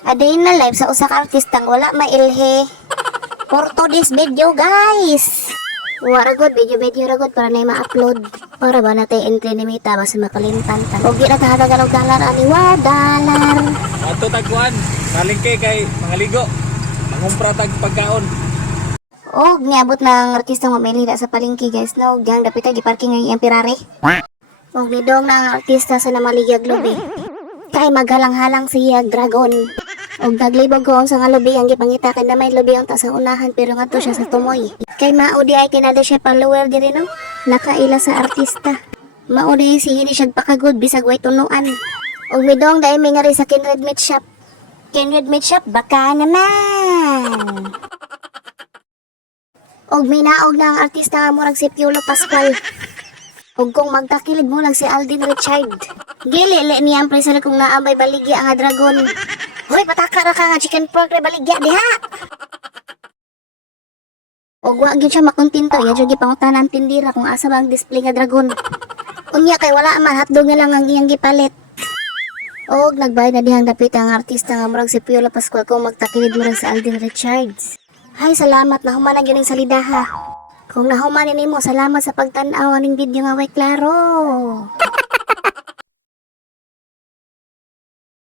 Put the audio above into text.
A day na live sa usa ka artistang wala mailhe. For today's video, guys. Wara good video ra good para na ma-upload. Para ba natay entry ni Mita basta makalimtan tan. Og di na tahatagan og dalar ani wa dalar. Ato tagkuan, palengke kay mga ligo. Mangumpra tag pagkaon. Og niabot ng artistang mamili na sa palengke, guys. No, diyan dapit ay giparking ang iyang Ferrari. Og nidong na ang artista sa namaligag lobby. Kay maghalang-halang siya dragon. Og naglibog ko sa nga lobby ang gipangita kay na may lobby ang ta sa unahan pero ngadto siya sa tumoy. Kay maudi ay kinada siya follower diri no. Nakaila sa artista. Maudi sige ni siya pakagod bisag way tunuan. Og midong dai mi ngari sa Kinred Meat Shop. Kinred Meat Shop baka naman. Og minaog na ang artista nga murag si Piolo Pascual. Og kung magtakilid mo lang si Alden Richard. Gilili niya ang presyo kung naambay baligya nga dragon. Hoy, pataka ra ka nga chicken pork ray baligya diha. Og wa gyud siya makontento, ya jud gipangutanan tindira kung asa ba ang display nga dragon. Unya kay wala man hotdog na lang ang iyang gipalit. Og nagbayad na dihang dapit ang artista nga murag si Piolo Pascual kung magtakilid mo lang si Alden Richards. Hay, salamat na human ang salidaha. Kung nahuman nimo, salamat sa pagtan-aw aning video nga way klaro.